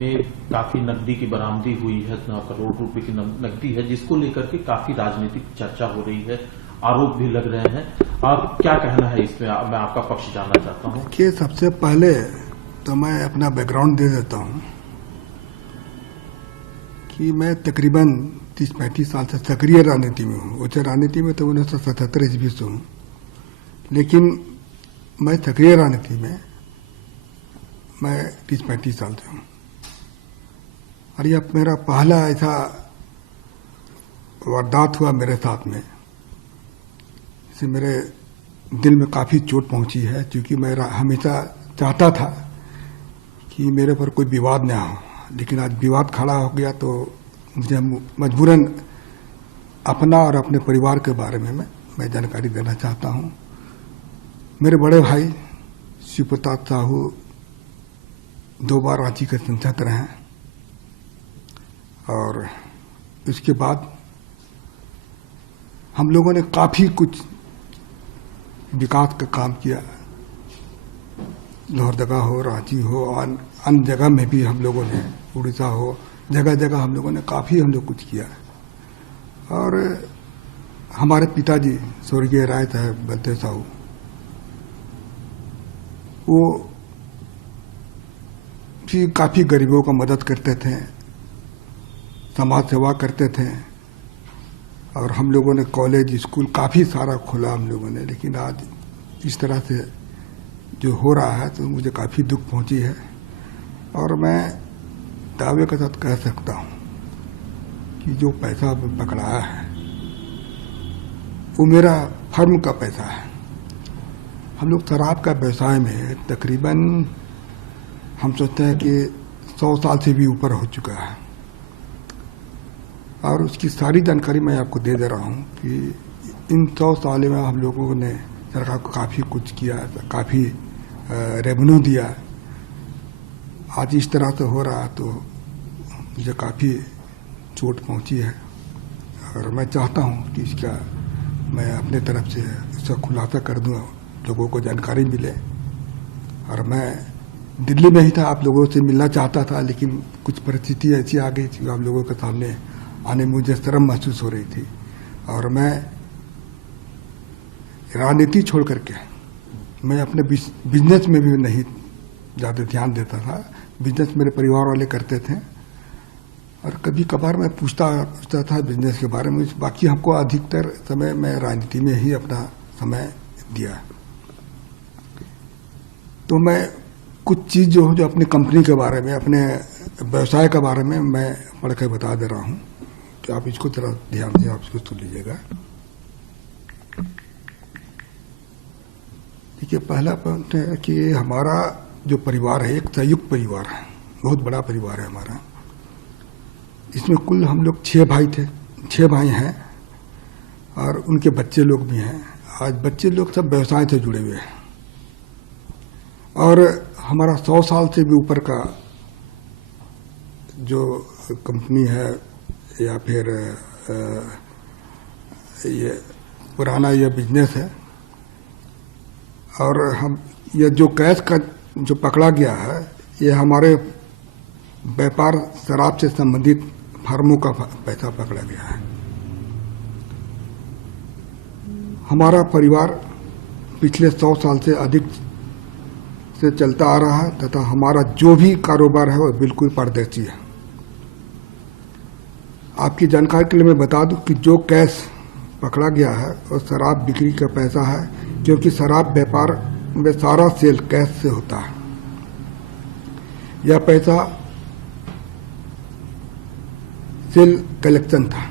में काफी नकदी की बरामदी हुई है, 9 करोड़ रुपए की नकदी है, जिसको लेकर के काफी राजनीतिक चर्चा हो रही है, आरोप भी लग रहे हैं। आप क्या कहना है इसमें? मैं आपका पक्ष जानना चाहता हूं। कि सबसे पहले तो मैं अपना बैकग्राउंड दे देता हूं कि मैं तकरीबन 30-35 साल से सक्रिय राजनीति में हूं। उच्च राजनीति में तो 1977 ईस्वी से हूं, लेकिन मैं सक्रिय राजनीति में मैं 30-35 साल से हूं। और यह मेरा पहला ऐसा वारदात हुआ मेरे साथ में, इससे मेरे दिल में काफ़ी चोट पहुंची है, क्योंकि मैं हमेशा चाहता था कि मेरे पर कोई विवाद न हो, लेकिन आज विवाद खड़ा हो गया तो मुझे मजबूरन अपना और अपने परिवार के बारे में मैं जानकारी देना चाहता हूं। मेरे बड़े भाई शिव प्रताप साहू 2 बार रांची के सांसद रहे हैं, और इसके बाद हम लोगों ने काफ़ी कुछ विकास का काम किया। लोहरदगा हो, रांची हो, और अन्य जगह में भी हम लोगों ने, उड़ीसा हो, जगह जगह हम लोगों ने काफ़ी कुछ किया। और हमारे पिताजी स्वर्गीय राय साहब बलदेव साहू, वो भी काफ़ी गरीबों का मदद करते थे, समाज सेवा करते थे, और हम लोगों ने कॉलेज स्कूल काफ़ी सारा खोला हम लोगों ने। लेकिन आज इस तरह से जो हो रहा है तो मुझे काफ़ी दुख पहुंची है, और मैं दावे के साथ कह सकता हूं कि जो पैसा पकड़ाया है वो मेरा फर्म का पैसा है। हम लोग शराब का व्यवसाय में तकरीबन हम सोचते हैं कि 100 साल से भी ऊपर हो चुका है, और उसकी सारी जानकारी मैं आपको दे दे रहा हूं कि इन 100 साल में हम लोगों ने सरकार को काफ़ी कुछ किया, काफ़ी रेवेन्यू दिया। आज इस तरह से हो रहा तो मुझे काफ़ी चोट पहुंची है, और मैं चाहता हूं कि इसका मैं अपने तरफ से इसका खुलासा कर दूं, लोगों को जानकारी मिले। और मैं दिल्ली में ही था, आप लोगों से मिलना चाहता था, लेकिन कुछ परिस्थिति ऐसी आ गई थी, आप लोगों के सामने आने में मुझे शर्म महसूस हो रही थी। और मैं राजनीति छोड़ करके मैं अपने बिजनेस में भी नहीं ज़्यादा ध्यान देता था। बिजनेस मेरे परिवार वाले करते थे, और कभी कभार मैं पूछता था बिजनेस के बारे में। बाकी हमको अधिकतर समय मैं राजनीति में ही अपना समय दिया। तो मैं कुछ चीज़ जो अपनी कंपनी के बारे में, अपने व्यवसाय के बारे में मैं पढ़ के बता दे रहा हूँ, तो आप इसको थोड़ा ध्यान से आप इसको सुन लीजिएगा। देखिए, पहला पॉइंट है कि हमारा जो परिवार है एक संयुक्त परिवार है, बहुत बड़ा परिवार है हमारा। इसमें कुल हम लोग 6 भाई थे, 6 भाई हैं, और उनके बच्चे लोग भी हैं। आज बच्चे लोग सब व्यवसाय से जुड़े हुए हैं, और हमारा 100 साल से भी ऊपर का जो कंपनी है या फिर ये पुराना ये बिजनेस है। और हम ये जो कैश का जो पकड़ा गया है, ये हमारे व्यापार शराब से संबंधित फर्मों का पैसा पकड़ा गया है। हमारा परिवार पिछले 100 साल से अधिक से चलता आ रहा है, तथा हमारा जो भी कारोबार है वो बिल्कुल पारदर्शी है। आपकी जानकारी के लिए मैं बता दूं कि जो कैश पकड़ा गया है वो शराब बिक्री का पैसा है, क्योंकि शराब व्यापार में सारा सेल कैश से होता है। यह पैसा सेल कलेक्शन था।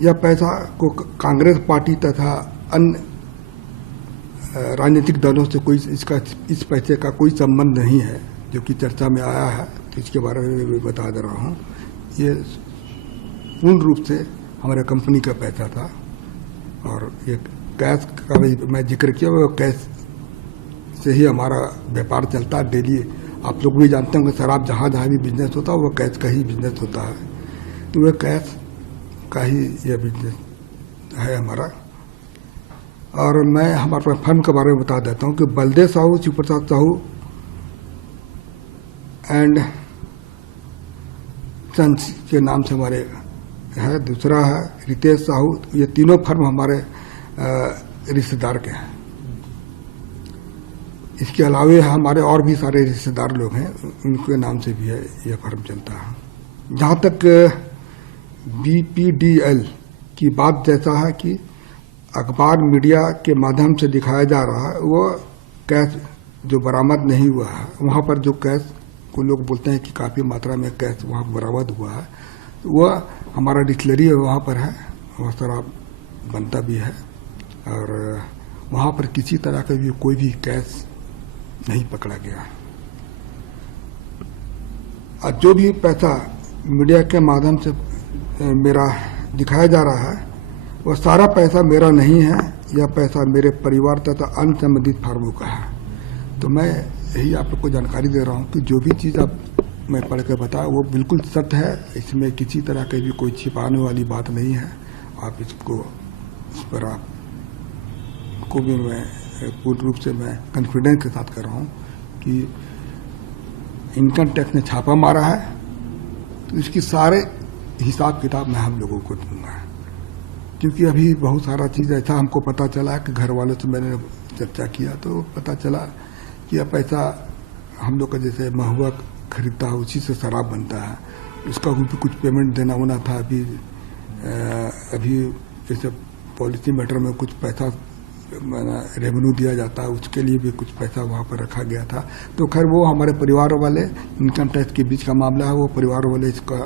यह पैसा को कांग्रेस पार्टी तथा अन्य राजनीतिक दलों से इस पैसे का कोई संबंध नहीं है, जो कि चर्चा में आया है। तो इसके बारे में मैं बता दे रहा हूँ, ये पूर्ण रूप से हमारे कंपनी का पैसा था। और ये कैश का भी मैं जिक्र किया, वो कैश से ही हमारा व्यापार चलता है डेली। आप लोग भी जानते होंगे शराब जहाँ जहाँ भी बिजनेस होता है वो कैश का ही बिजनेस होता है, तो वह कैश का ही यह बिजनेस है हमारा। और मैं हमारे फर्म के बारे में बता देता हूँ कि बलदेव साहू, शिव प्रताप साहू एंड सन्स के नाम से हमारे है, दूसरा है रितेश साहू। ये तीनों फर्म हमारे रिश्तेदार के हैं। इसके अलावे हमारे और भी सारे रिश्तेदार लोग हैं, उनके नाम से भी है यह फर्म चलता है। जहाँ तक BPDL की बात जैसा है कि अखबार मीडिया के माध्यम से दिखाया जा रहा है, वो कैश जो बरामद नहीं हुआ है, वहाँ पर जो कैश को लोग बोलते हैं कि काफ़ी मात्रा में कैश वहाँ बरामद हुआ है, वह हमारा डिस्टिलरी वहाँ पर है, वह शराब बनता भी है और वहाँ पर किसी तरह का भी कोई भी कैश नहीं पकड़ा गया। और जो भी पैसा मीडिया के माध्यम से मेरा दिखाया जा रहा है, वह सारा पैसा मेरा नहीं है, यह पैसा मेरे परिवार तथा अन्य संबंधित फर्मों का है। तो मैं यही आप लोग को जानकारी दे रहा हूँ कि जो भी चीज़ आप मैं पढ़ के बताया वो बिल्कुल सत्य है, इसमें किसी तरह की भी कोई छिपाने वाली बात नहीं है। आप इसको इस पर आपको भी मैं पूर्ण रूप से मैं कॉन्फिडेंस के साथ कर रहा हूँ कि इनकम टैक्स ने छापा मारा है, तो इसकी सारे हिसाब किताब मैं हम लोगों को दूंगा। क्योंकि अभी बहुत सारा चीज़ ऐसा हमको पता चला कि घर वालों से मैंने चर्चा किया तो पता चला कि यह पैसा हम लोग का जैसे महुआ खरीदता है उसी से शराब बनता है, उसका भी कुछ पेमेंट देना होना था। अभी जैसे पॉलिसी मैटर में कुछ पैसा रेवेन्यू दिया जाता है, उसके लिए भी कुछ पैसा वहाँ पर रखा गया था। तो खैर वो हमारे परिवार वाले, इनकम टैक्स के बीच का मामला है, वो परिवार वाले इसका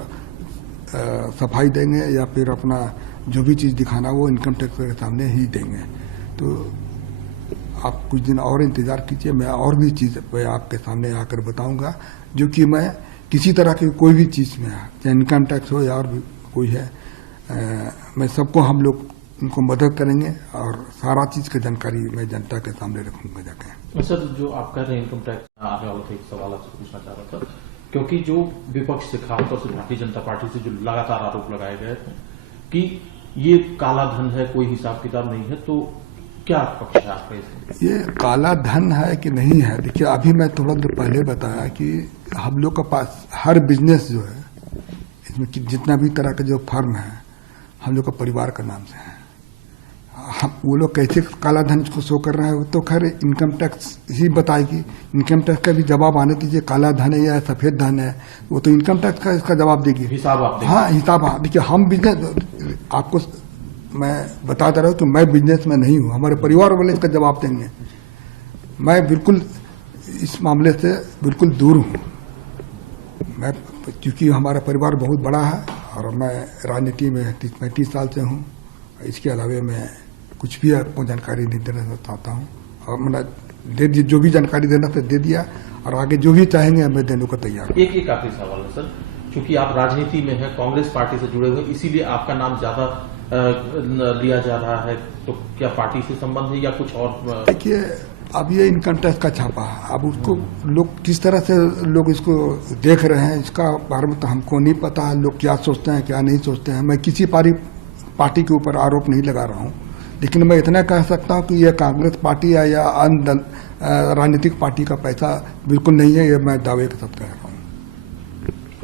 सफाई देंगे या फिर अपना जो भी चीज़ दिखाना वो इनकम टैक्स के सामने ही देंगे। तो आप कुछ दिन और इंतज़ार कीजिए, मैं और भी चीज़ मैं आपके सामने आकर बताऊंगा, जो कि मैं किसी तरह की कोई भी चीज़ में, चाहे इनकम टैक्स हो या और भी कोई है, मैं सबको हम लोग उनको मदद करेंगे और सारा चीज़ की जानकारी मैं जनता के सामने रखूंगा जाके। सर, जो आप कह रहे हैं इनकम टैक्स आने वाला था, एक सवाल आपसे पूछना चाह रहा था, क्योंकि जो विपक्ष से खासतौर से भारतीय जनता पार्टी से जो लगातार आरोप लगाए गए थे कि ये काला धन है, कोई हिसाब किताब नहीं है, तो क्या पक्ष है आपका इसमें? ये काला धन है कि नहीं है, देखिए अभी मैं थोड़ा देर पहले बताया कि हम लोग के पास हर बिजनेस जो है, इसमें जितना भी तरह का जो फर्म है हम लोग का परिवार का नाम से है। हम वो लोग कैसे काला धन इसको शो कर रहे हैं, वो तो खैर इनकम टैक्स ही बताएगी। इनकम टैक्स का भी जवाब आने दीजिए, काला धन है या सफेद धन है, वो तो इनकम टैक्स का इसका जवाब देगी, हिसाब आप देंगे। हाँ हिसाब। हाँ देखिए, हम बिजनेस, आपको मैं बता दे रहा हूँ कि मैं बिजनेस में नहीं हूँ, हमारे परिवार वाले इसका जवाब देंगे। मैं बिल्कुल इस मामले से बिल्कुल दूर हूँ। मैं क्योंकि हमारा परिवार बहुत बड़ा है और मैं राजनीति में 35 साल से हूँ। इसके अलावा मैं कुछ भी आपको जानकारी नहीं देना चाहता हूँ, और मैंने जो भी जानकारी देना था दे दिया, और आगे जो भी चाहेंगे मैं देने को तैयार हूँ। एक आखिरी सवाल है सर, क्योंकि आप राजनीति में हैं, कांग्रेस पार्टी से जुड़े हुए, इसीलिए आपका नाम ज्यादा लिया जा रहा है, तो क्या पार्टी से संबंध है या कुछ और? देखिए, अब ये इनकम टैक्स का छापा है, अब उसको लोग किस तरह से लोग इसको देख रहे हैं, इसका बारे में तो हमको नहीं पता है, लोग क्या सोचते हैं क्या नहीं सोचते हैं। मैं किसी पार्टी के ऊपर आरोप नहीं लगा रहा हूँ, लेकिन मैं इतना कह सकता हूँ कि यह कांग्रेस पार्टी या अन्य राजनीतिक पार्टी का पैसा बिल्कुल नहीं है, ये मैं दावे के साथ कह रहा हूँ।